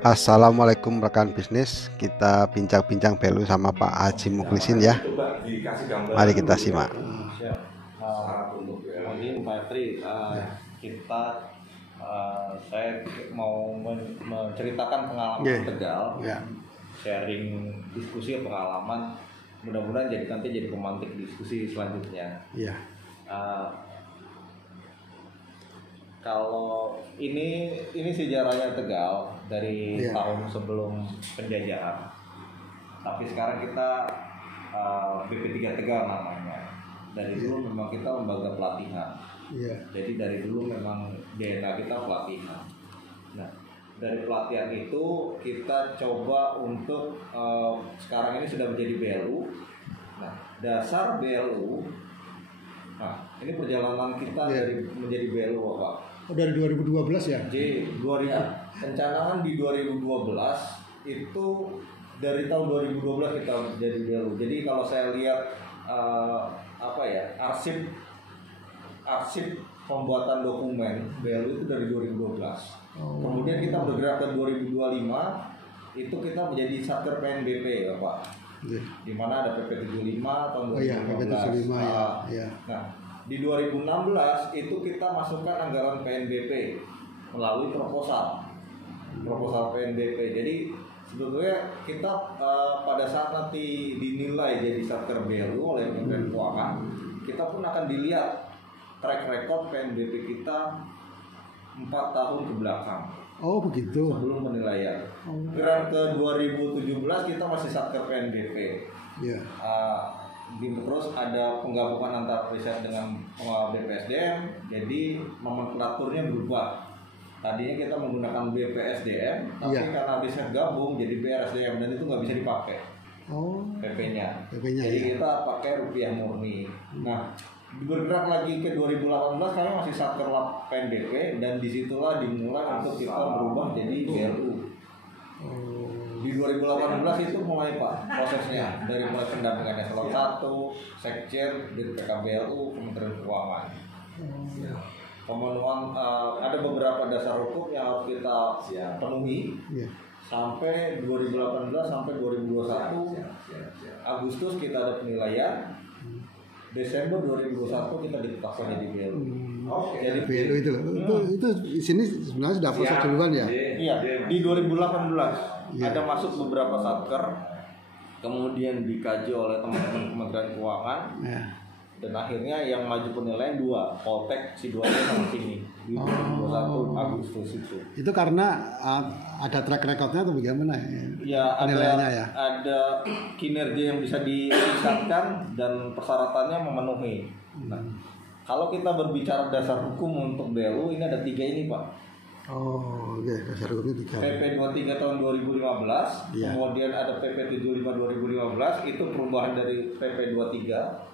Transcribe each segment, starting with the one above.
Assalamualaikum rekan bisnis. Kita bincang-bincang value sama Pak Haji Muklisin ya. Mari kita simak. Mungkin Pak Tri, saya mau menceritakan pengalaman Tegal, sharing diskusi pengalaman. Mudah-mudahan nanti jadi pemantik diskusi selanjutnya. Kalau ini sejarahnya Tegal dari tahun sebelum penjajahan. Tapi sekarang kita BP3 Tegal namanya. Dari dulu memang kita lembaga pelatihan. Jadi dari dulu memang DNA kita pelatihan. Nah, dari pelatihan itu kita coba untuk sekarang ini sudah menjadi BLU. Nah, dasar BLU. Nah, ini perjalanan kita dari menjadi BLU Pak. Dari 2012 ya? Jadi perencanaan di 2012 itu dari tahun 2012 kita jadi BLU. Jadi kalau saya lihat arsip pembuatan dokumen BLU itu dari 2012. Kemudian kita bergerak ke 2025 itu kita menjadi Satker PNBP ya Pak. Di mana ada PP 75 tahun 2015. Nah, di 2016 itu kita masukkan anggaran PNBP melalui proposal PNBP. Jadi sebetulnya kita pada saat nanti dinilai jadi Satker BLU oleh Kementerian Keuangan, kita pun akan dilihat track record PNBP kita 4 tahun ke belakang. Oh begitu. Sebelum penilaian. Gerak ke 2017 kita masih Satker PNBP. Terus ada penggabungan antara riset dengan BPSDM, jadi nomenklaturnya berubah. Tadinya kita menggunakan BPSDM, tapi karena riset gabung jadi BRSDM dan itu nggak bisa dipakai PP-nya. Jadi kita pakai rupiah murni. Nah, bergerak lagi ke 2018 kami masih Satker PNBP dan disitulah dimulai untuk kita berubah jadi BLU. Di 2018 itu mulai Pak prosesnya dari mulai pendampingan eselon 1, sekjen, dari PKBLU, Kementerian Keuangan. Pemenuhan ada beberapa dasar hukum yang harus kita penuhi sampai 2018 sampai 2021 Agustus kita ada penilaian. Desember 2021 kita ditetapkan jadi BLU. Jadi BLU itu di sini sebenarnya sudah proses duluan ya? Iya, di 2018 ada masuk beberapa satker, kemudian dikaji oleh teman-teman Kementerian Keuangan, dan akhirnya yang maju penilaian 2, Poltek Sidoarjo sama sini di 2021 Agustus itu. Itu karena ada track recordnya atau bagaimana? Ya, ada kinerja yang bisa ditingkatkan dan persyaratannya memenuhi. Nah, kalau kita berbicara dasar hukum untuk BLU ini ada 3 ini Pak. Dasar hukumnya 3. PP 23 tahun 2015, kemudian ada PP 75 2015 itu perubahan dari PP 23.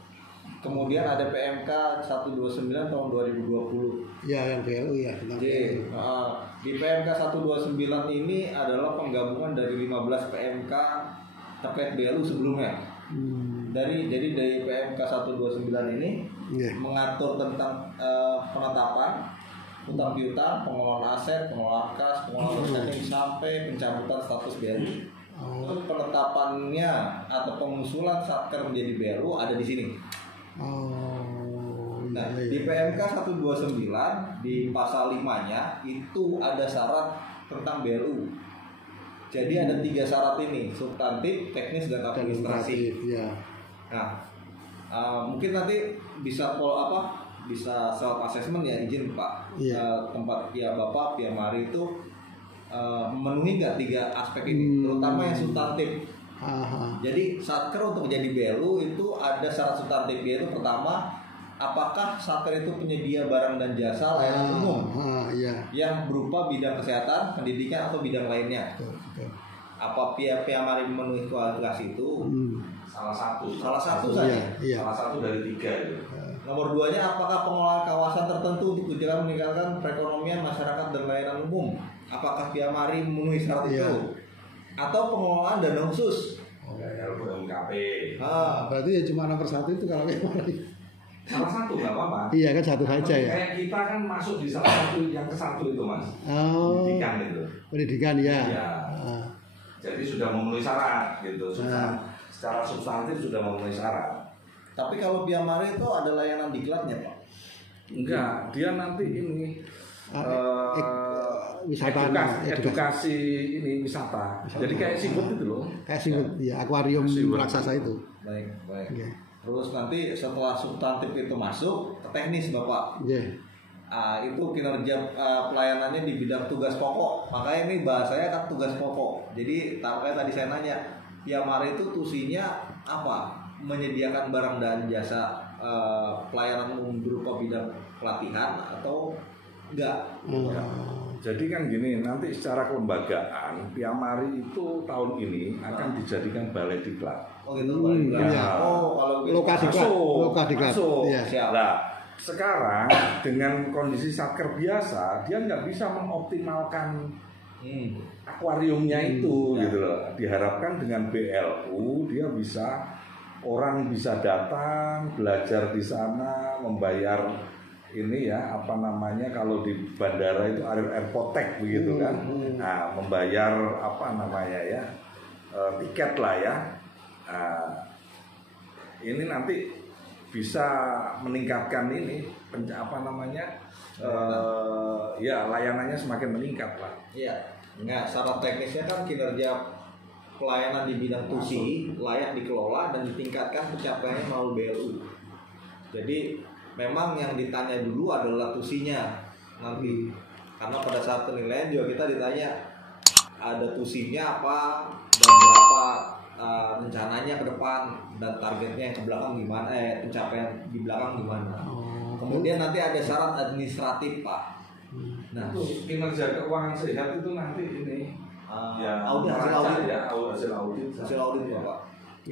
Kemudian ada PMK 129 tahun 2020. Yang BLU ya. Di PMK 129 ini adalah penggabungan dari 15 PMK terkait BLU sebelumnya. Jadi dari PMK 129 ini mengatur tentang penetapan utang piutang, pengelolaan aset, pengelolaan kas, pengelolaan rekening sampai pencabutan status BLU. Untuk penetapannya atau pengusulan Satker menjadi BLU ada di sini. Di PMK 129 di pasal 5-nya itu ada syarat tentang BLU. Jadi ada 3 syarat ini, substantif, teknis, dan administrasi. Nah, mungkin nanti bisa bisa self assessment ya, izin Pak. Tempat pihak Bapak, pihak Mari itu memenuhi nggak 3 aspek ini, terutama yang substantif. Jadi Satker untuk menjadi BLU itu ada syarat substantif, yaitu pertama, apakah Satker itu penyedia barang dan jasa layanan umum yang berupa bidang kesehatan, pendidikan atau bidang lainnya. Apa pihak Mari memenuhi kualifikasi itu? Salah satu saja. Salah satu dari 3 itu. Nomor 2-nya, apakah pengelolaan kawasan tertentu untuk tujuan meningkatkan perekonomian masyarakat dan layanan umum? Apakah pihak Mari memenuhi syarat itu? Atau pengelolaan dana khusus? Kalau UMKP. Berarti ya cuma nomor 1 itu kalau pihak Mari. salah satu nggak apa-apa. Iya kan satu saja ya. Kayak kita kan masuk di salah satu yang ke satu itu mas. Oh. Pendidikan itu. Pendidikan ya. Iya. Jadi sudah memenuhi syarat gitu. Secara substantif sudah memenuhi syarat. Tapi kalau Via Mare itu ada layanan diklatnya Pak? Enggak, dia nanti ini Wisata edukasi ini wisata. Jadi kayak Seafood itu loh. Kayak Seafood ya, akuarium raksasa itu. Baik. Okay. Terus nanti setelah substantif itu masuk ke teknis Bapak. Yeah. Itu kinerja pelayanannya di bidang tugas pokok. Makanya ini bahasanya kan tugas pokok. Jadi makanya tadi saya nanya, Via Mare itu tusinya apa? Menyediakan barang dan jasa pelayanan umum berupa bidang pelatihan atau enggak? Ya. Jadi kan gini, nanti secara kelembagaan Via Mare itu tahun ini akan dijadikan balai diklat. Oh gitu, balai diklat. Ya. Oh, kalau gitu. Lokasi diklat. Ya. Nah, sekarang dengan kondisi satker biasa, dia nggak bisa mengoptimalkan akuariumnya itu, gitu loh. Diharapkan dengan BLU dia bisa, orang bisa datang belajar di sana, membayar ini ya apa namanya kalau di bandara itu airport begitu kan. Nah, membayar apa namanya ya tiket lah ya. Nah, ini nanti bisa meningkatkan ini apa namanya ya layanannya semakin meningkat lah. Iya. Nah, secara teknisnya kan kinerja pelayanan di bidang tusi layak dikelola dan ditingkatkan pencapaiannya melalui BLU. Jadi memang yang ditanya dulu adalah tusinya nanti, karena pada saat penilaian juga kita ditanya ada tusinya apa dan berapa rencananya ke depan dan targetnya yang ke belakang gimana, pencapaian di belakang gimana. Kemudian nanti ada syarat administratif Pak. Nah, kinerja keuangan sehat itu nanti ini hasil audit ya Pak.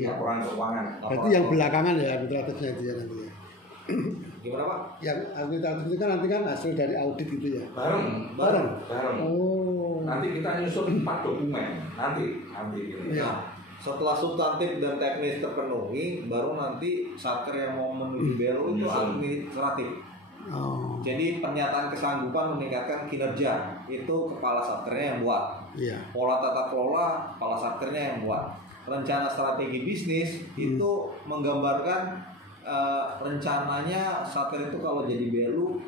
Laporan keuangan. Berarti yang belakangan ya administratifnya itu ya nanti ya. Gimana Pak? Yang administratif itu kan nanti kan hasil dari audit gitu ya. Bareng. Oh. Nanti kita nyusun 4 dokumen. Nanti ini. Ya. Setelah substantif dan teknis terpenuhi, baru nanti satker yang mau menuju BLU itu administratif. Oh. Jadi pernyataan kesanggupan meningkatkan kinerja itu kepala satkernya yang buat. Iya. Pola tata kelola kepala satkernya yang buat. Rencana strategi bisnis itu menggambarkan rencananya satker itu kalau jadi BLU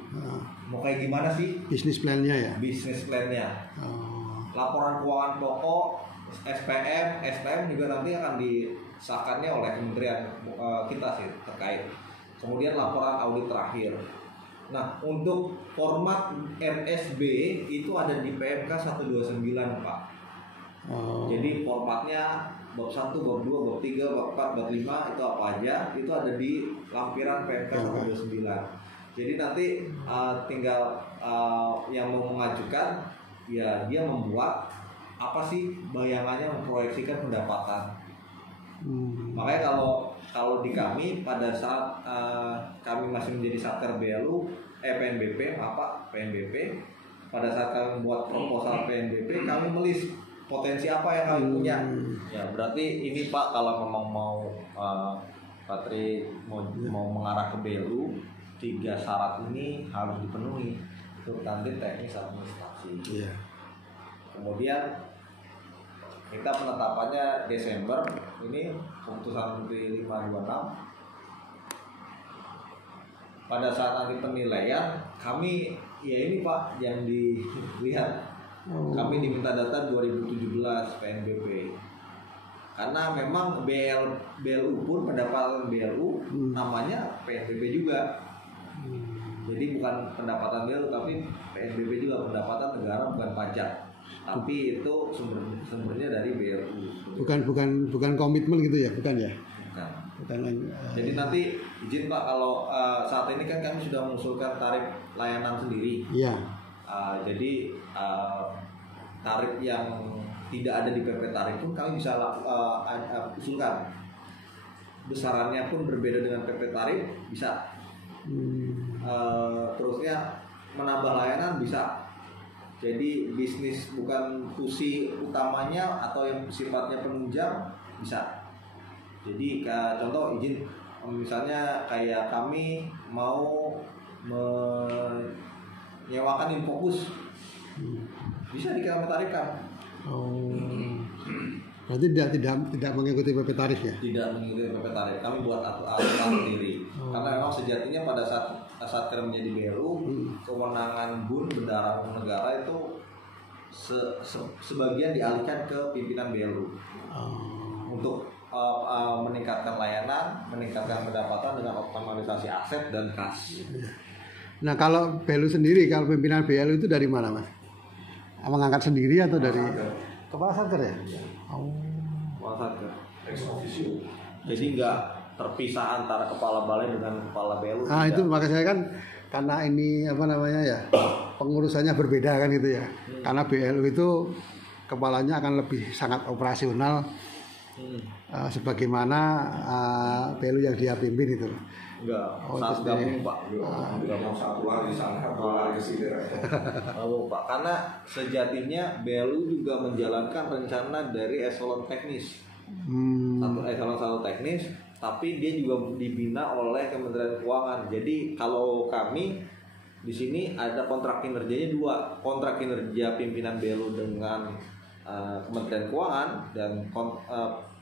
mau kayak gimana sih? Bisnis plan-nya ya. Bisnis plan-nya. Oh. Laporan keuangan pokok, SPM, SPM juga nanti akan disahkannya oleh kementerian kita sih terkait. Kemudian laporan audit terakhir. Nah, untuk format MSB itu ada di PMK 129 Pak. Oh. Jadi formatnya bab 1, bab 2, bab 3, bab 4, bab 5 itu apa aja itu ada di lampiran PMK 129. Jadi nanti tinggal yang mau mengajukan ya dia membuat apa sih bayangannya memproyeksikan pendapatan. Makanya kalau di kami pada saat kami masih menjadi satker BLU PNBP pada saat kami membuat proposal PNBP kami melis potensi apa yang kami punya. Ya berarti ini Pak kalau memang mau Patri mau mengarah ke BLU 3 syarat ini harus dipenuhi untuk nanti teknis administrasi. Iya. Kemudian kita penetapannya Desember ini keputusan Menteri 526. Pada saat nanti penilaian kami ya ini Pak yang dilihat kami diminta data 2017 PNBP karena memang BLU pun pendapatan BLU namanya PNBP juga. Jadi bukan pendapatan BLU tapi PNBP juga, pendapatan negara bukan pajak. Tapi itu sumbernya dari BLU. Bukan komitmen gitu ya, bukan ya? Bukan. Jadi nanti izin Pak kalau saat ini kan kami sudah mengusulkan tarif layanan sendiri. Iya. Jadi tarif yang tidak ada di PP tarif pun kami bisa usulkan. Besarannya pun berbeda dengan PP tarif bisa. Terusnya menambah layanan bisa. Jadi bisnis bukan fungsi utamanya atau yang sifatnya penunjang bisa. Jadi contoh izin misalnya kayak kami mau menyewakan Infokus, bisa kami tarikan. Oh. Berarti tidak mengikuti PP tarif ya? Tidak mengikuti PP tarif. Kami buat aturan sendiri. Karena memang sejatinya pada saat kami menjadi BLU, kewenangan BUN Bendahara Umum Negara itu sebagian dialihkan ke pimpinan BLU untuk meningkatkan layanan, meningkatkan pendapatan dengan optimalisasi aset dan kas. Nah kalau BLU sendiri, kalau pimpinan BLU itu dari mana Mas? Mengangkat sendiri atau dari Kepala Satker ya? Kepala Satker. Ex officio. Jadi nggak terpisah antara kepala balai dengan kepala BLU. Ah itu makanya saya kan karena ini apa namanya ya, pengurusannya berbeda kan gitu ya. Karena BLU itu kepalanya akan lebih sangat operasional sebagaimana BLU yang dia pimpin itu. Enggak, saat gabung Pak. Enggak mau satu lagi sana, dua lagi ke sini. Pak, karena sejatinya BLU juga menjalankan rencana dari eselon teknis. Satu teknis, tapi dia juga dibina oleh Kementerian Keuangan. Jadi kalau kami di sini ada kontrak kinerjanya dua, kontrak kinerja pimpinan BLU dengan Kementerian Keuangan dan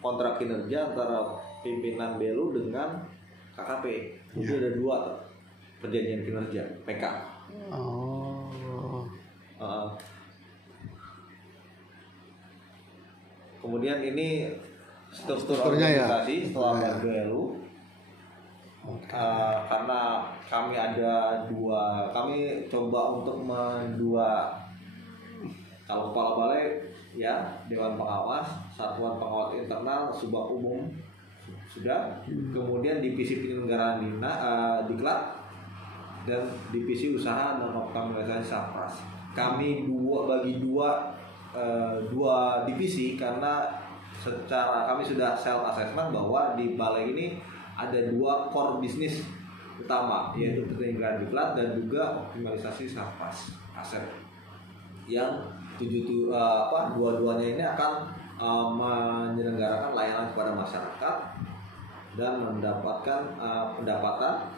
kontrak kinerja antara pimpinan BLU dengan KKP. Jadi ada dua perjanjian kinerja PK. Kemudian ini strukturnya organisasi setelah BLU. Karena kami ada dua, kami coba untuk mendua, kalau kepala balai ya Dewan Pengawas, Satuan Pengawas Internal, Subak Umum sudah, kemudian divisi penyelenggaraan diklat dan divisi usaha dan optimalisasi Sapras. Kami bagi dua divisi karena secara kami sudah self assessment bahwa di balai ini ada dua core bisnis utama, yaitu penyelenggaraan diklat dan juga optimalisasi Sapras aset yang dua-duanya ini akan menyelenggarakan layanan kepada masyarakat dan mendapatkan pendapatan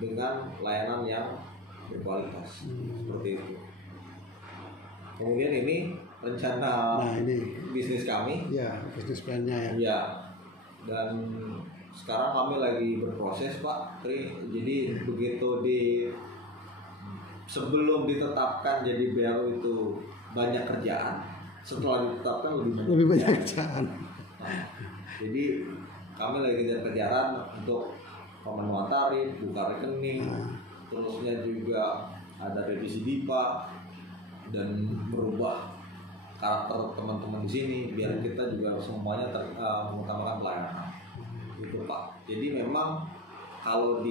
dengan layanan yang berkualitas seperti itu. Kemudian ini rencana bisnis kami. Ya, bisnis plannya ya. Ya, dan sekarang kami lagi berproses Pak Tri. Jadi begitu sebelum ditetapkan jadi BLU itu banyak kerjaan, setelah ditetapkan lebih banyak kerjaan. Jadi kami lagi kejar-kejaran untuk pemenuhan tarif, buka rekening, terusnya juga ada revisi DIPA dan merubah karakter teman-teman di sini biar kita juga semuanya mengutamakan pelayanan. Itu Pak. Jadi memang kalau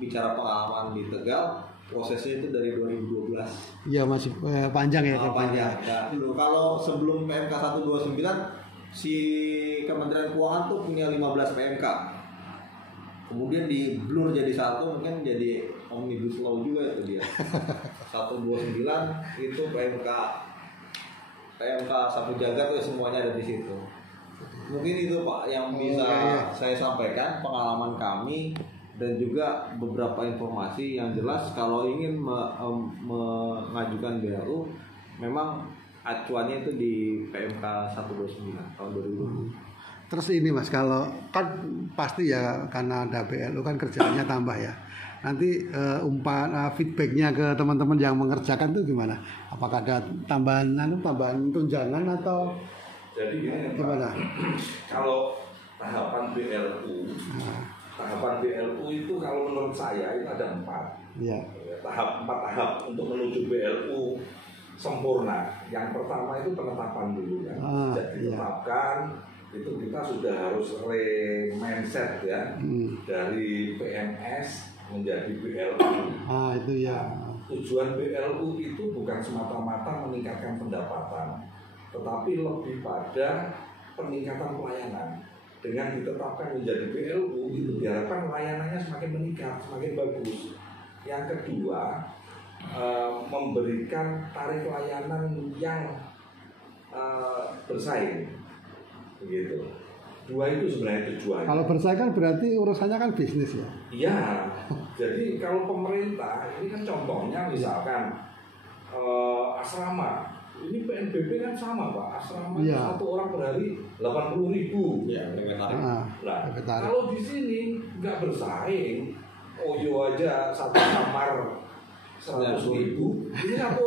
bicara pengalaman di Tegal, prosesnya itu dari 2012. Iya masih panjang ya. Panjang. Ya, kalau sebelum PMK 129 si Kementerian Keuangan tuh punya 15 PMK. Kemudian di blur jadi satu, mungkin jadi omnibus law juga itu dia. 129 itu PMK sapu jagat tuh semuanya ada di situ. Mungkin itu Pak yang bisa saya sampaikan pengalaman kami dan juga beberapa informasi yang jelas kalau ingin mengajukan BLU memang acuannya itu di PMK 129 tahun 2020. Terus ini Mas, kalau kan pasti ya karena ada BLU kan kerjaannya tambah ya. Nanti feedbacknya ke teman-teman yang mengerjakan itu gimana? Apakah ada tambahan tunjangan atau jadi gini gimana? Kalau tahapan BLU, itu kalau menurut saya itu ada 4. Ya. 4 tahap untuk menuju BLU sempurna. Yang pertama itu penetapan dulu kan. Jadi ditetapkan itu kita sudah harus mindset ya dari PNS menjadi BLU. Itu ya. Tujuan BLU itu bukan semata-mata meningkatkan pendapatan, tetapi lebih pada peningkatan pelayanan. Dengan ditetapkan menjadi BLU itu diharapkan layanannya semakin meningkat, semakin bagus. Yang kedua, memberikan tarif layanan yang bersaing, begitu. Dua itu sebenarnya tujuannya. Kalau bersaing kan berarti urusannya kan bisnis ya. Iya. Jadi kalau pemerintah ini kan contohnya misalkan asrama. Ini PNBP kan sama Pak, asrama Iya. satu orang per hari 80.000. Ya, Ah, Nah, tarif. kalau di sini nggak bersaing, Oyo aja satu kamar 100.000, ini satu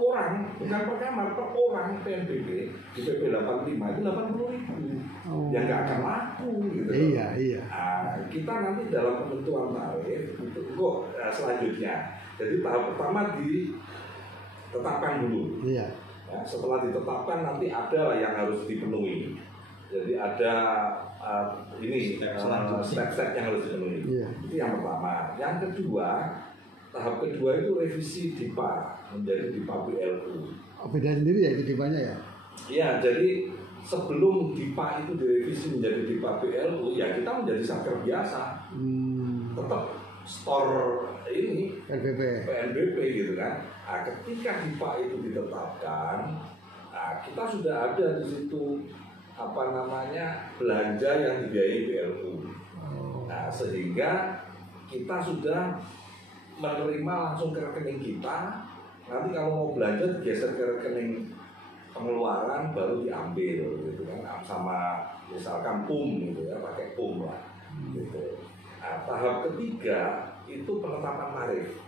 orang, bukan per kamar, per orang PNBP di PP 85 itu 80.000, Oh. yang nggak akan laku gitu. Iya, iya. Nah, kita nanti dalam penentuan tarif itu kok selanjutnya. Jadi tahap pertama ditetapkan dulu. Iya. Ya, setelah ditetapkan nanti ada lah yang harus dipenuhi. Jadi ada step-step yang harus dipenuhi. Iya. Itu yang pertama. Yang kedua, tahap kedua itu revisi DIPA menjadi DIPA BLU. Oh, beda sendiri ya itu banyak ya. Iya, jadi sebelum DIPA itu direvisi menjadi DIPA BLU, ya kita menjadi satker biasa. Tetap store ini PNBP gitu kan. Nah, ketika DIPA itu ditetapkan, nah, kita sudah ada di situ belanja yang dibiayai BLU. Nah, sehingga kita sudah menerima langsung ke rekening kita. Nanti kalau mau belanja digeser ke rekening pengeluaran baru diambil gitu kan, sama misalkan PUM gitu ya, pakai PUM lah gitu. Nah, tahap ketiga itu penetapan tarif.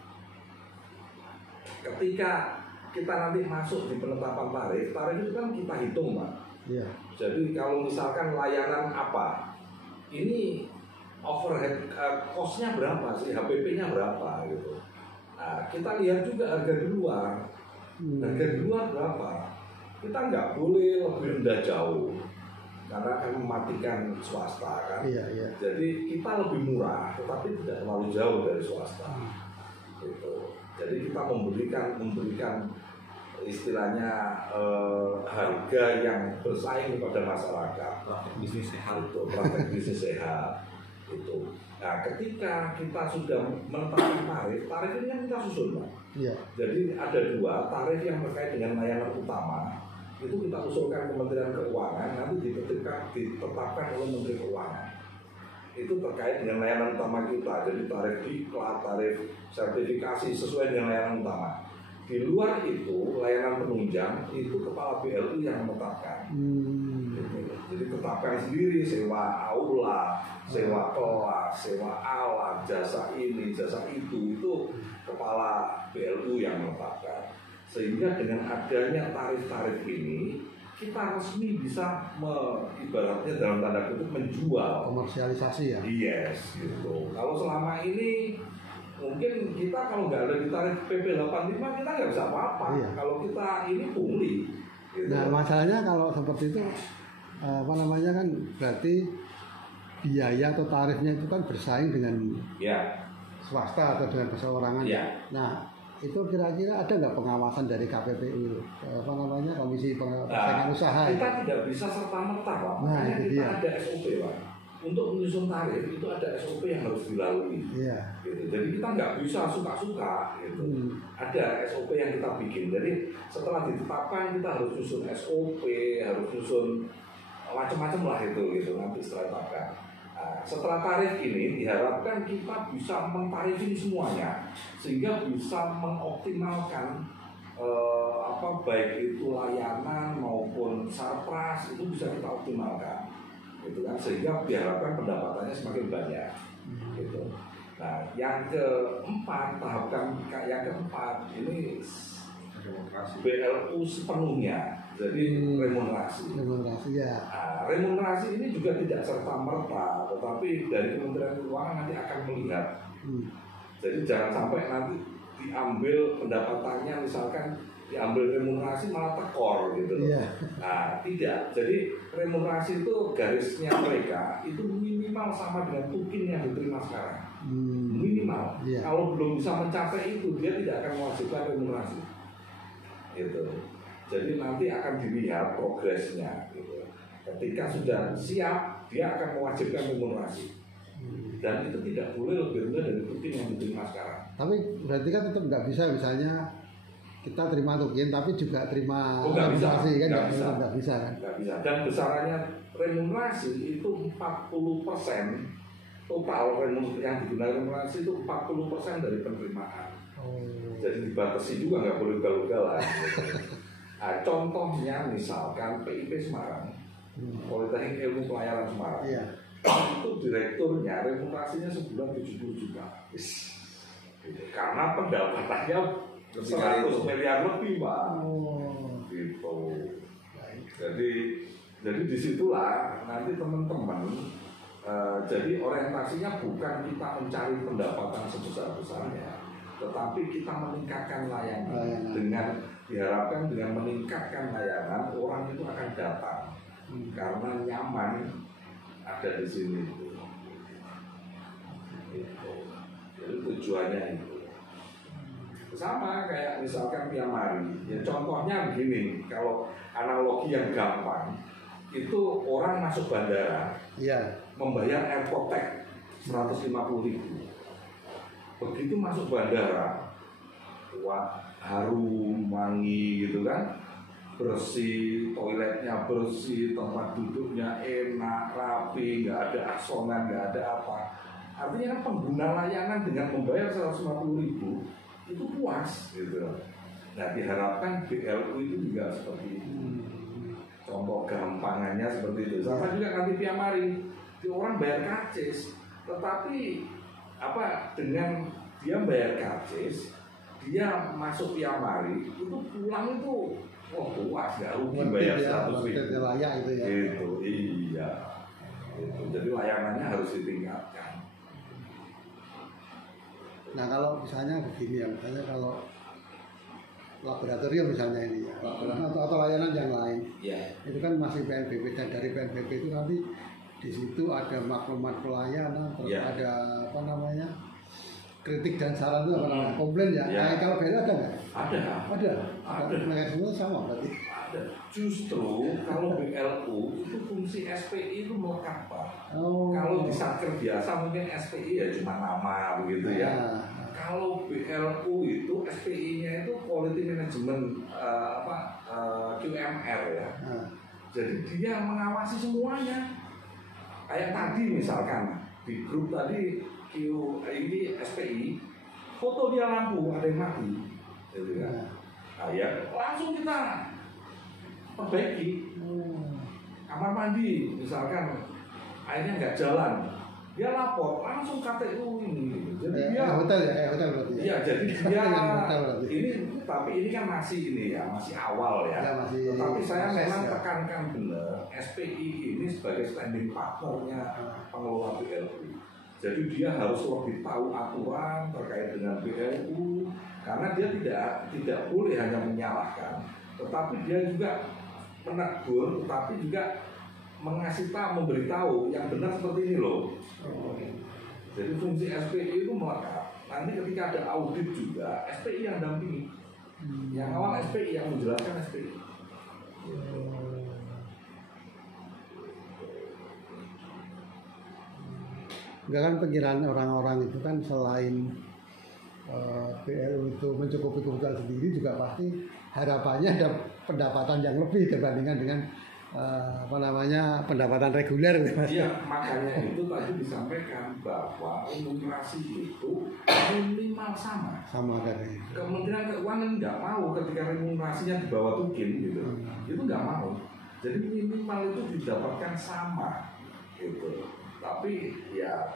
Ketika kita nanti masuk di penetapan tarif itu kan kita hitung Pak. Iya. Jadi kalau misalkan layanan apa, ini overhead cost-nya berapa sih, HPP-nya berapa gitu. Nah, kita lihat juga harga di luar. Harga di luar berapa? Kita nggak boleh lebih rendah jauh, karena akan mematikan swasta kan. Iya, iya. Jadi kita lebih murah, tetapi tidak terlalu jauh dari swasta. Gitu. Jadi kita memberikan istilahnya harga yang bersaing kepada masyarakat. Praktek bisnis sehat. Itu praktek bisnis sehat. Itu. Nah, ketika kita sudah menetapkan tarif ini kan kita susun Pak. Iya. Jadi ada dua tarif yang terkait dengan layanan utama. Itu kita usulkan Kementerian Keuangan, nanti ditetapkan oleh Menteri Keuangan. Itu terkait dengan layanan utama kita. Jadi tarif diklat, tarif sertifikasi sesuai dengan layanan utama. Di luar itu, layanan penunjang itu kepala BLU yang menetapkan. Jadi tetapkan sendiri sewa aula, sewa kelas, sewa alat, jasa ini, jasa itu kepala BLU yang menetapkan. Sehingga dengan adanya tarif-tarif ini, kita resmi bisa ibaratnya dalam tanda kutip menjual. Komersialisasi ya. Yes, gitu. Kalau selama ini mungkin kita kalau nggak ada di tarif PP 85 kita nggak bisa apa-apa. Iya. Kalau kita ini pungli. Gitu. Nah masalahnya kalau seperti itu kan berarti biaya atau tarifnya itu kan bersaing dengan swasta atau dengan perseorangan. Nah itu kira-kira ada nggak pengawasan dari KPPU Komisi Persaingan Usaha? Kita tidak bisa serta-merta Pak. Makanya kita ada SOP Pak. Untuk menyusun tarif itu ada SOP yang harus dilalui. Iya. Gitu. Jadi kita nggak bisa suka-suka gitu. Ada SOP yang kita bikin. Jadi setelah ditetapkan kita harus susun SOP, harus susun macam-macam lah itu gitu nanti setelah ditetapkan. Nah, setelah tarif ini diharapkan kita bisa mentarifin semuanya sehingga bisa mengoptimalkan baik itu layanan maupun sarpras itu bisa kita optimalkan. Gitu kan, sehingga diharapkan pendapatannya semakin banyak gitu. Nah, yang keempat yang keempat ini BLU sepenuhnya, jadi remunerasi ya. Nah, remunerasi ini juga tidak serta merta, tetapi dari Kementerian Keuangan nanti akan melihat. Jadi jangan sampai nanti diambil pendapatannya misalkan diambil remunerasi malah tekor gitu loh. Nah, tidak. Jadi remunerasi itu garisnya mereka itu minimal sama dengan tukin yang diterima sekarang. Minimal. Kalau belum bisa mencapai itu dia tidak akan mewajibkan remunerasi. Gitu. Jadi nanti akan dilihat progresnya gitu. Ketika sudah siap, dia akan mewajibkan remunerasi. Dan itu tidak boleh lebih rendah dari tukin yang diterima sekarang. Tapi berarti kan tetap nggak bisa misalnya kita terima tukin tapi juga terima nggak bisa, remunerasi kan nggak bisa. nggak bisa kan. Nggak bisa. Dan besarannya remunerasi itu 40% total yang digunakan remunerasi itu 40% dari penerimaan. Jadi dibatasi juga, nggak boleh ugal-ugalan. Nah, contohnya misalkan PIP Semarang, Politeknik Ilmu Pelayaran Semarang, itu direkturnya remunerasinya sebulan 70 juta. Karena pendapatannya 100 miliar lebih, Pak. Gitu. Jadi disitulah nanti teman-teman. Jadi orientasinya bukan kita mencari pendapatan sebesar-besarnya, tetapi kita meningkatkan layanan. Dengan diharapkan dengan meningkatkan layanan orang itu akan datang karena nyaman ada di sini. Gitu. Jadi tujuannya itu. Sama kayak misalkan Piamari, ya contohnya begini, kalau analogi yang gampang, itu orang masuk bandara, membayar airport tax 150.000. Begitu masuk bandara, wah harum, wangi gitu kan, bersih, toiletnya bersih, tempat duduknya enak, rapi, nggak ada asonan, nggak ada apa. Artinya kan pengguna layanan dengan membayar 150.000 itu puas gitu. Nah diharapkan BLU itu juga seperti itu. Contoh gampangannya seperti itu. Sama juga nanti Piamari, orang bayar karcis, tetapi dengan dia bayar karcis, dia masuk Piamari, itu pulang itu puas, nggak rugi bayar 100.000. Layak itu ya. Gitu, iya. Gitu. Jadi layanannya harus ditingkatkan. Nah kalau misalnya begini ya, misalnya kalau laboratorium misalnya ini ya, atau layanan yang lain, itu kan masih PNBP, dan dari PNBP itu nanti di situ ada maklumat pelayanan, terus ada kritik dan saran itu komplain ya. Nah kalau BLU ada nggak? Ada. Mekanisme sama berarti. Ada. Justru kalau BLU itu fungsi SPI itu melekat, Pak. Kalau di Satker biasa mungkin SPI ya cuma nama begitu ya. Kalau BLU itu SPI-nya itu Quality Management QMR ya. Jadi dia mengawasi semuanya. Kayak tadi misalkan di grup tadi ini SPI, foto dia lampu ada yang mati, gitu kan? Langsung kita perbaiki. Kamar mandi misalkan airnya nggak jalan, dia lapor langsung KTU ini. Jadi dia hotel berarti. Iya, jadi dia ini, tapi ini kan masih awal ya. Tetapi saya memang tekankan benar, SPI ini sebagai standing partnernya pengelola BLU. Jadi dia harus lebih tahu aturan terkait dengan BLU, karena dia tidak boleh hanya menyalahkan, tetapi dia juga menegur, tetapi juga memberitahu yang benar seperti ini loh. Jadi fungsi SPI itu melekat. Nanti ketika ada audit juga, SPI yang dampingi. Yang awal SPI yang menjelaskan SPI. Enggak kan pikiran orang-orang itu kan selain BLU itu mencukupi kebutuhan sendiri, juga pasti harapannya ada pendapatan yang lebih dibandingkan dengan pendapatan reguler. Iya, makanya itu tadi disampaikan bahwa remunerasi itu minimal sama dari Kementerian Keuangan nggak mau ketika remunerasinya di bawah tukin gitu, itu nggak mau. Jadi minimal itu didapatkan sama gitu. Tapi ya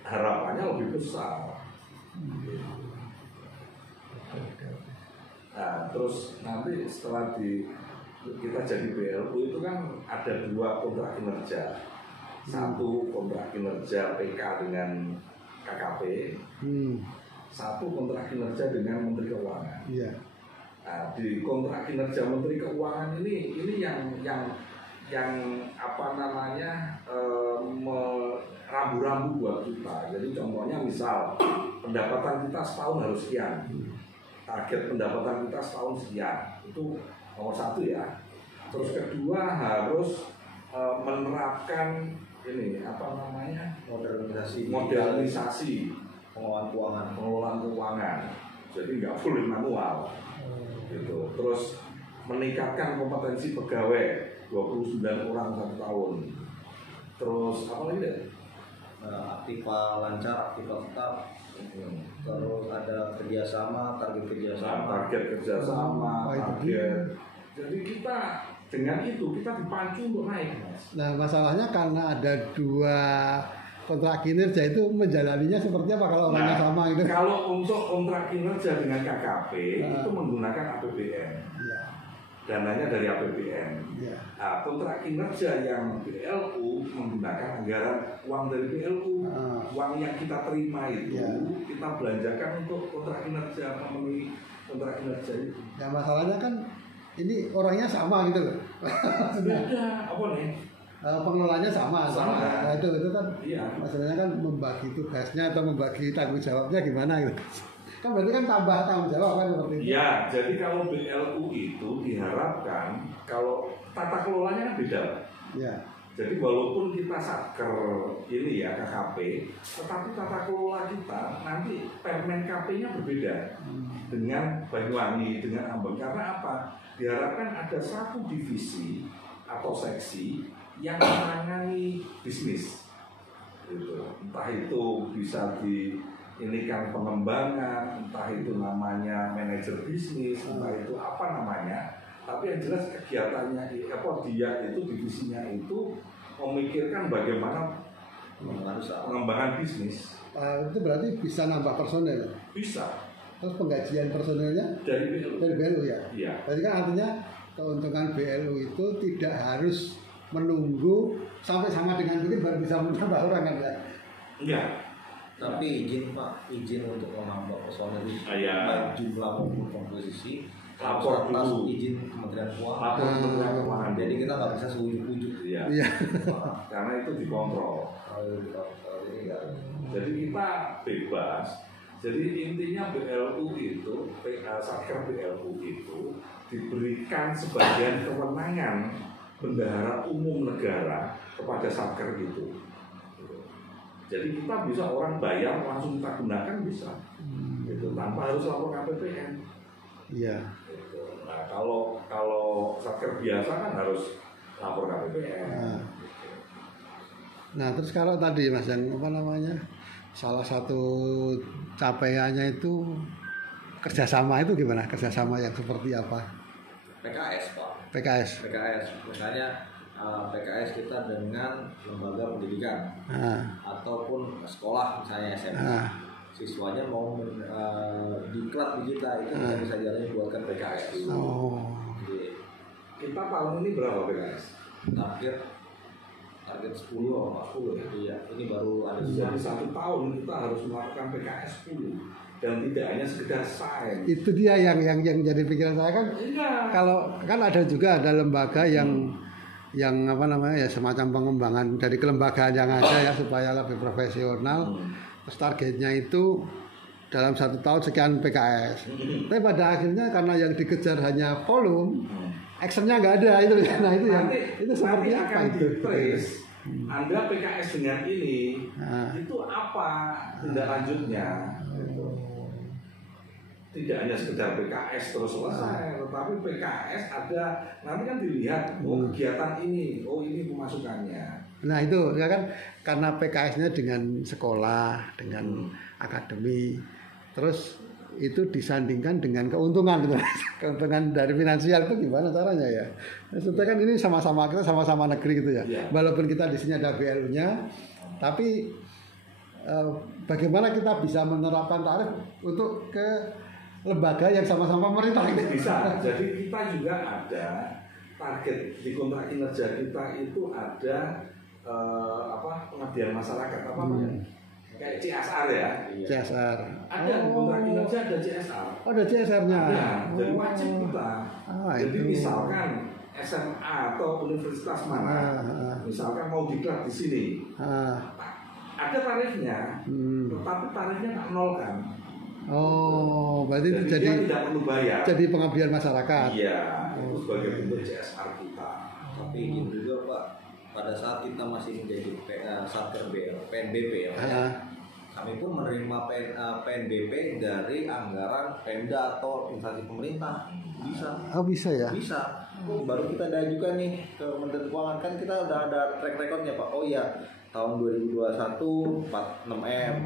harapannya lebih besar. Nah, terus nanti setelah kita jadi BLU itu kan ada 2 kontrak kinerja. Satu kontrak kinerja PK dengan KKP, satu kontrak kinerja dengan Menteri Keuangan. Nah, di kontrak kinerja Menteri Keuangan ini yang rambu-rambu buat kita. Jadi contohnya misal pendapatan kita setahun harus sekian, target pendapatan kita setahun sekian, itu nomor 1 ya. Terus kedua harus menerapkan modernisasi pengelolaan keuangan. Jadi nggak boleh manual. gitu. Terus meningkatkan kompetensi pegawai 29 orang 1 tahun. Terus apa lagi deh? Aktiva lancar, aktiva tetap. Terus ada kerjasama, target kerjasama. Target. Jadi kita dengan itu kita dipacu untuk naik, Mas. Nah, masalahnya karena ada 2 kontrak kinerja itu menjalaninya seperti apa kalau orangnya sama gitu? Kalau untuk kontrak kinerja dengan KKP itu menggunakan APBN. Ya. Dananya dari APBN. Ya. Nah, kontrak kinerja yang BLU menggunakan anggaran uang dari BLU. Uang yang kita terima itu kita belanjakan untuk kontrak kinerja, memenuhi kontrak kinerja itu. Ya masalahnya kan ini orangnya sama gitu loh. Beda, apa nih? Pengelolanya sama. Nah, itu kan masalahnya kan membagi tugasnya atau membagi tanggung jawabnya gimana gitu. Kan berarti kan tambah tanggung jawab kan seperti itu. Ya, jadi kalau BLU itu diharapkan kalau tata kelolanya kan beda. Ya. Jadi walaupun kita satker ini ya KKP, tetapi tata kelola kita nanti Permen KP-nya berbeda dengan Banyuwangi, dengan Ambon. Karena apa? Diharapkan ada satu divisi atau seksi yang menangani bisnis. Gitu. Entah itu bisa diinikan pengembangan, entah itu namanya manajer bisnis, entah itu apa namanya. Tapi yang jelas kegiatannya dia itu divisinya itu memikirkan bagaimana pengembangan bisnis. Itu berarti bisa nambah personel. Bisa. Terus penggajian personelnya dari BLU ya. Iya. Berarti kan artinya keuntungan BLU itu tidak harus menunggu sampai sama dengan itu baru bisa menambah orang kan ya. Iya. Tapi izin Pak, izin untuk menambah personel itu baik jumlah maupun komposisi lapor dulu, izin Kementerian Keuangan. Lapor Kementerian Keuangan. Jadi kita nggak bisa seujug-ujug. Iya. Karena itu dikontrol. Jadi kita bebas. Jadi intinya BLU itu, Satker BLU itu diberikan sebagian kewenangan bendahara umum negara kepada Satker itu. Jadi kita bisa orang bayar langsung kita gunakan bisa, gitu, tanpa harus lapor KPPN. Iya. Gitu. Nah kalau Satker biasa kan harus lapor KPPN. Nah terus kalau tadi Mas yang apa namanya salah satu capaiannya itu kerjasama itu gimana? Kerjasama yang seperti apa? PKS Pak. PKS. Misalnya PKS kita dengan lembaga pendidikan ataupun sekolah misalnya SMA. Siswanya mau diklat di kita itu bisa jalannya buatkan PKS. Jadi, kita tahun ini berapa PKS? Target 10 atau 40 ya. Iya, ini baru ada. Jadi 1 tahun kita harus melakukan PKS 10 dan tidak hanya sekedar sains. Itu dia yang jadi pikiran saya kan. Kalau kan ada juga ada lembaga yang apa namanya ya semacam pengembangan dari kelembagaan yang ada ya supaya lebih profesional. Terus targetnya itu dalam 1 tahun sekian PKS. Tapi pada akhirnya karena yang dikejar hanya volume, actionnya nggak ada itu. Nah itu yang itu seperti apa itu? Anda PKS dengan ini, itu apa tindak lanjutnya? Tidak hanya sekedar PKS terus selesai, tetapi PKS ada nanti kan dilihat kegiatan ini, ini pemasukannya. Nah itu ya kan karena PKS-nya dengan sekolah, dengan akademi, terus itu disandingkan dengan keuntungan gitu. Keuntungan dari finansial itu gimana caranya ya? Maksudnya kan ini sama-sama kita sama-sama negeri gitu ya. Walaupun kita di sini ada BLU-nya, tapi bagaimana kita bisa menerapkan tarif untuk ke lembaga yang sama-sama pemerintah gitu. Bisa. Jadi kita juga ada target di kontrak kinerja kita itu ada pengabdian masyarakat apa namanya? Kayak CSR ya. CSR. Ada kontrak kinerja ada CSR. Oh, ada CSR-nya. Ada. Jadi wajib kita. Jadi itu. misalkan SMA atau universitas mana, misalkan mau diklat di sini, ada tarifnya, tetapi tarifnya nggak nol kan. Oh, berarti itu jadi dia tidak perlu bayar. Jadi pengabdian masyarakat. Iya, itu sebagai bentuk CSR kita. Tapi ini juga Pak, pada saat kita masih menjadi Satker PNBP ya, Kami pun menerima PNBP dari anggaran Pemda atau instansi pemerintah. Bisa. Oh bisa ya? Bisa. Baru kita ada juga nih ke Kementerian Keuangan, kan kita udah ada track recordnya Pak. Oh iya, tahun 2021 46M,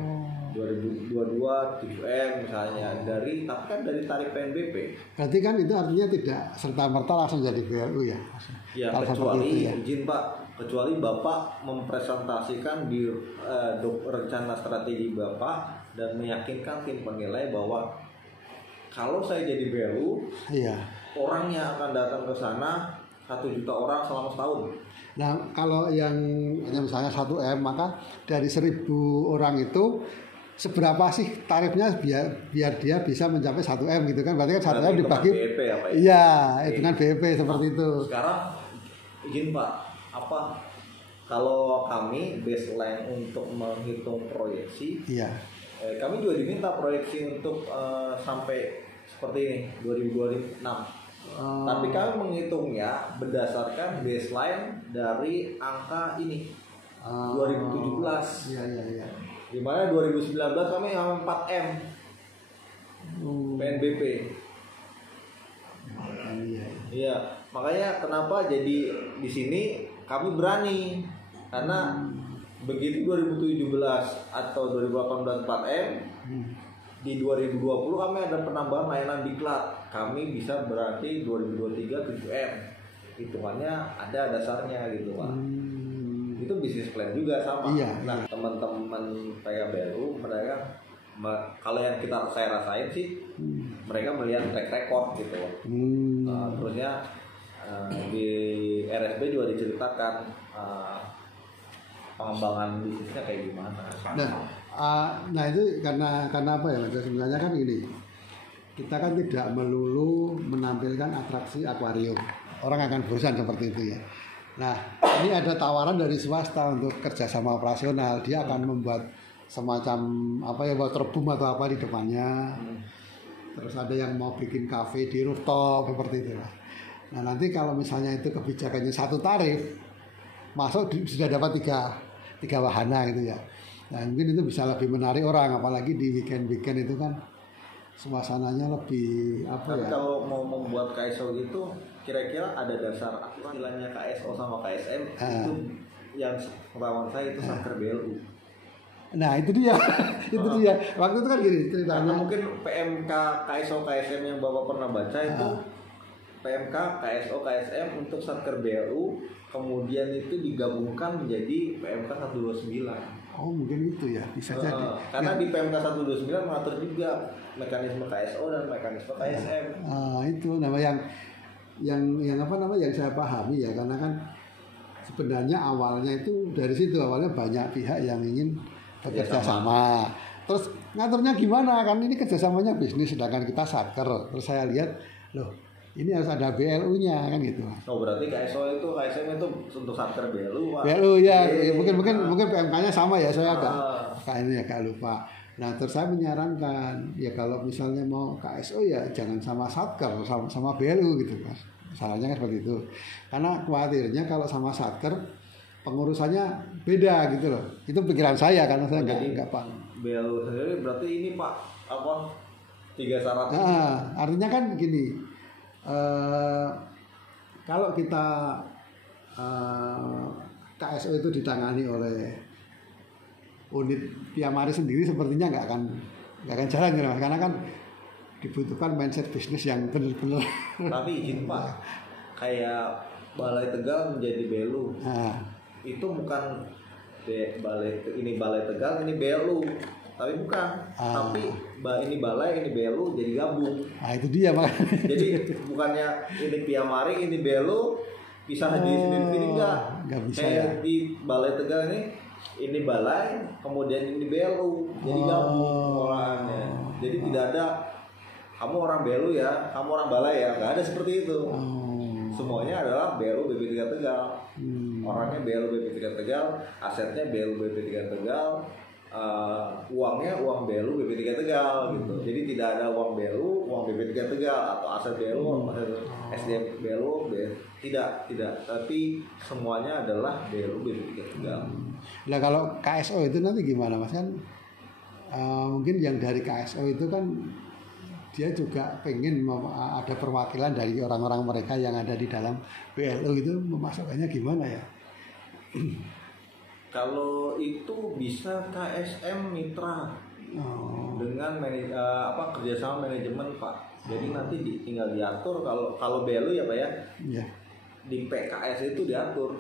2022 7M misalnya, tapi kan dari tarif PNBP. Berarti kan itu artinya tidak serta-merta langsung jadi BLU ya? Ya, kalau kecuali itu ya? izin Pak, kecuali Bapak mempresentasikan di rencana strategi Bapak dan meyakinkan tim penilai bahwa kalau saya jadi BLU, Iya. orangnya akan datang ke sana 1 juta orang selama setahun. Nah kalau yang misalnya 1M, maka dari 1.000 orang itu seberapa sih tarifnya biar dia bisa mencapai 1M gitu kan? Berarti kan 1M dibagi. BEP apa ya? Iya, hitungan BEP seperti itu. Sekarang izin Pak, kalau kami baseline untuk menghitung proyeksi, Iya. kami juga diminta proyeksi untuk sampai seperti ini 2026. Tapi kami menghitungnya berdasarkan baseline dari angka ini 2017. Iya. Di mana 2019 kami hanya 4M PNBP. Iya, makanya kenapa jadi di sini kami berani, karena begitu 2017 atau 2018 4M, di 2020 kami ada penambahan layanan diklat, kami bisa berarti 2023 7M. Hitungannya ada dasarnya gitu Pak. Itu bisnis plan juga sama. Iya, nah, teman-teman PKBLU mereka kalau yang saya rasain sih mereka melihat track record gitu. Terusnya di RSB juga diceritakan pengembangan bisnisnya kayak gimana. Nah itu karena apa ya Mas? Sebenarnya kan gini, kita kan tidak melulu menampilkan atraksi akuarium. Orang akan bosan seperti itu ya. Nah ini ada tawaran dari swasta untuk kerjasama operasional. Dia akan membuat semacam waterboom atau apa di depannya. Terus ada yang mau bikin kafe di rooftop seperti itu lah. Nah nanti kalau misalnya itu kebijakannya satu tarif, masuk sudah dapat tiga wahana gitu ya. Nah mungkin itu bisa lebih menarik orang, apalagi di weekend itu kan suasananya lebih Tapi kalau mau membuat KSO gitu, kira-kira ada dasar istilahnya KSO sama KSM itu yang pengalaman saya itu satker BLU. Nah itu dia, dia. Waktu itu kan gini ceritanya. Karena mungkin PMK KSO KSM yang Bapak pernah baca itu PMK KSO KSM untuk satker BLU, kemudian itu digabungkan menjadi PMK 129. Oh mungkin itu ya, bisa jadi. Karena di PMK 129 mengatur juga mekanisme KSO dan mekanisme KSM. Itu nama yang saya pahami ya, karena kan sebenarnya awalnya itu dari situ, awalnya banyak pihak yang ingin bekerja sama. Terus ngaturnya gimana, kan ini kerjasamanya bisnis sedangkan kita satker. Terus saya lihat loh ini harus ada BLU-nya kan gitu. Oh berarti KSO itu KSM itu untuk satker BLU Pak. BLU ya, mungkin PMK-nya sama ya, saya agak lupa. Nah terus saya menyarankan ya kalau misalnya mau KSO ya jangan sama satker, sama BLU gitu Mas. Salahnya kan seperti itu. Karena khawatirnya kalau sama satker pengurusannya beda gitu loh. Itu pikiran saya karena saya nggak paham. BLU sendiri berarti ini Pak 3 syarat. Artinya kan gini. Kalau kita KSO itu ditangani oleh unit Piamari sendiri, sepertinya nggak akan jalan ya Mas, karena kan dibutuhkan mindset bisnis yang benar-benar. Tapi izin Pak, kayak Balai Tegal menjadi BLU, itu bukan Balai Tegal ini BLU. Tapi bukan, tapi ini balai, ini BLU jadi gabung. Itu dia makanya. Jadi bukannya ini Piamari, ini BLU bisa di sendiri enggak bisa. Kayak di Balai Tegal ini balai, kemudian ini BLU jadi gabung olahannya. Jadi tidak ada kamu orang BLU ya, kamu orang balai ya, nggak ada seperti itu. Semuanya adalah BLU BP3 Tegal. Orangnya BLU BP3 Tegal, asetnya BLU BP3 Tegal. Uangnya uang BLU BP3 Tegal gitu. Jadi tidak ada uang BLU, uang BP3 Tegal atau aset BLU, aset SDM BLU, tidak. Tapi semuanya adalah BLU BP3 Tegal. Nah kalau KSO itu nanti gimana Mas, kan mungkin yang dari KSO itu kan dia juga pengen ada perwakilan dari orang-orang mereka yang ada di dalam BLU itu, memasukkannya gimana ya? Kalau itu bisa KSM mitra dengan kerjasama manajemen Pak. Jadi nanti tinggal diatur kalau BLU ya Pak ya. Iya. Di PKS itu diatur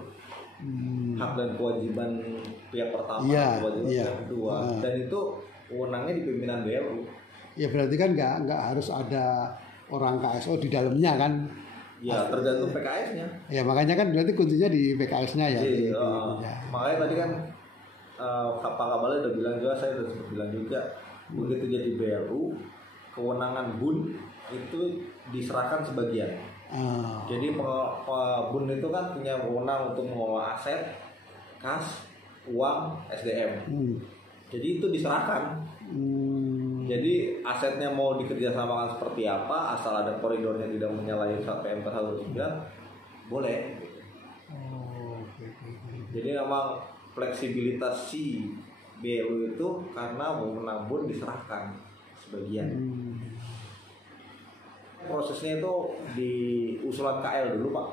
hak dan kewajiban pihak pertama, kewajiban pihak kedua, dan itu wewenangnya di pimpinan BLU. Ya berarti kan nggak harus ada orang KSO di dalamnya kan? Ya tergantung PKS-nya. Ya makanya kan berarti kuncinya di PKS-nya ya. Makanya tadi kan Pak Kabalnya udah bilang juga, saya udah sempat bilang juga, begitu jadi BLU, kewenangan BUN itu diserahkan sebagian. Jadi BUN itu kan punya wewenang untuk mengelola aset, kas, uang, SDM. Jadi itu diserahkan. Jadi asetnya mau dikerjasamakan seperti apa, asal ada koridornya tidak menyalahi PMK 129, boleh. Jadi memang fleksibilitas si BLU itu karena wewenang BUN diserahkan sebagian. Prosesnya itu di usulan KL dulu Pak.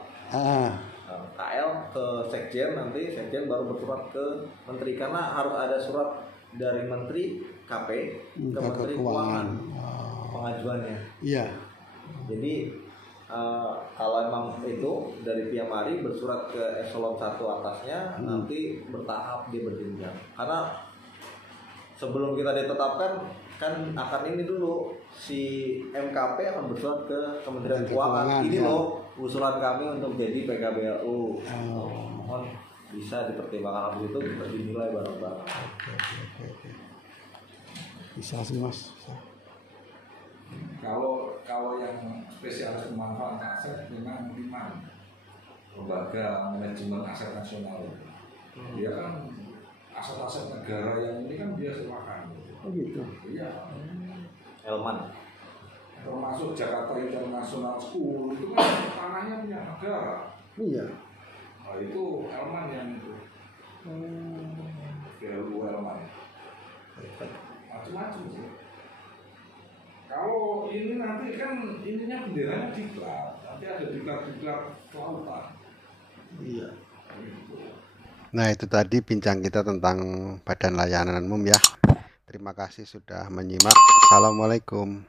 KL ke Sekjen, nanti Sekjen baru bersurat ke Menteri, karena harus ada surat dari Menteri KP ke Menteri Keuangan pengajuannya. Iya. Jadi kalau emang itu dari pihak Mari bersurat ke eselon 1 atasnya, nanti bertahap dia berjenjang. Karena sebelum kita ditetapkan kan akan ini dulu, si MKP akan bersurat ke Kementerian Keuangan. Ini loh usulan kami untuk jadi PKBLU. Mohon bisa dipertimbangkan, habis itu kita dinilai bareng-bareng. Oke. Bisa sih Mas. Kalau yang spesialis pemanfaatan aset memang lembaga manajemen aset nasional. Dia kan aset-aset negara yang ini kan dia sewakan. Oh gitu. Iya. Elman. Termasuk Jakarta International School itu kan tanahnya punya negara. Iya. Nah, itu Elman yang itu. BLU Elman. Macam-macam sih. Kalau ini nanti kan intinya benderanya diklat, nanti ada diklat kelautan. Iya. Nah itu tadi bincang kita tentang Badan Layanan Umum ya. Terima kasih sudah menyimak. Assalamualaikum.